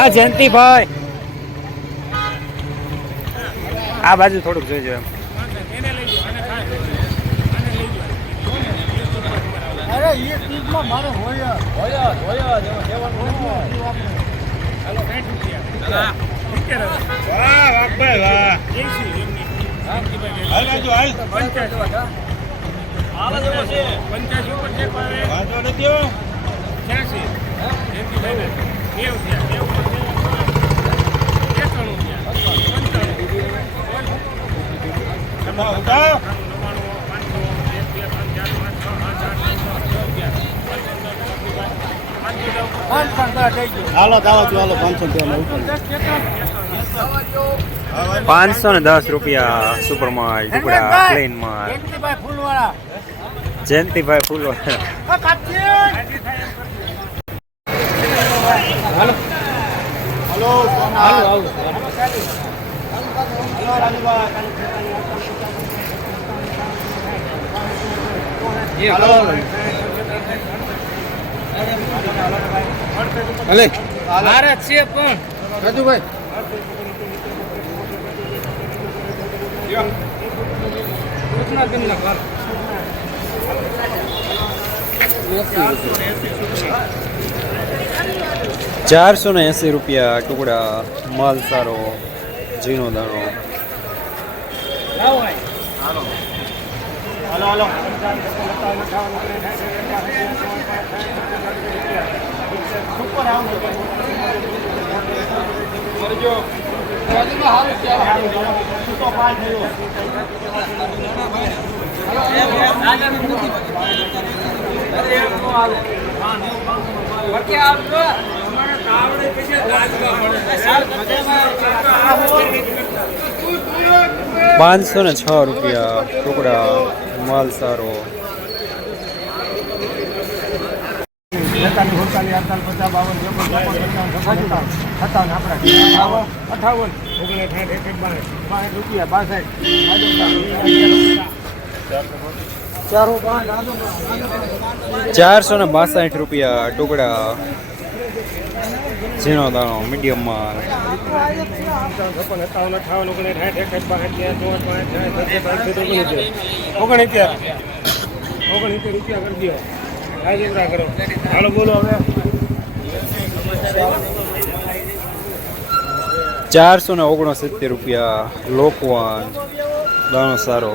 આ જયંતિભાઈ. આ બાજુ થોડુંક જોઈજો એમ. અરે એ ચીજમાં મારે હોય હોય હોય વાહ વાઘભાઈ વાહ હાલ બાજુ હાલ. વાંધો નથી ઉઠાવ. હાલો દાવા જો હાલો પાંચસો પાંચસો ને દસ રૂપિયા સુપર માલ ટુકડા પ્લેન જયંતિભાઈ ફૂલવાળા. જયંતિભાઈ ફૂલો આ કાપી હાલો હાલો અલે ભારત છે પણ રાજુભાઈ ચારસો ને એંસી રૂપિયા ટુકડા માલ સારો ઝીણો દાણો. હાલો. હાલો પાંચસો ને છ રૂપિયા ટુકડા માલ સારો અઠાવન અઠાવન ઓગણીસ સાઠ એકસઠ બાસઠ બાસઠ રૂપિયા બાસઠ ચારો પાંચ ચારસો ને બાસઠ રૂપિયા ટુકડા ઝીણો દાણો મીડિયમ માલ છપ્પન સત્તાવન અઠાવન ઓગણીસ સાઠ એકસઠ બાસઠ તેર ચોસઠ પાંચ છ સત્તર પાંચસો ઓગણીસ ઓગણીસ ઓગણીસ રૂપિયા કરી દો હાજરા કરો. હાલો બોલો હવે. ચારસો ને ઓગણસિત્તેર રૂપિયા લોકવાન દાણો સારો.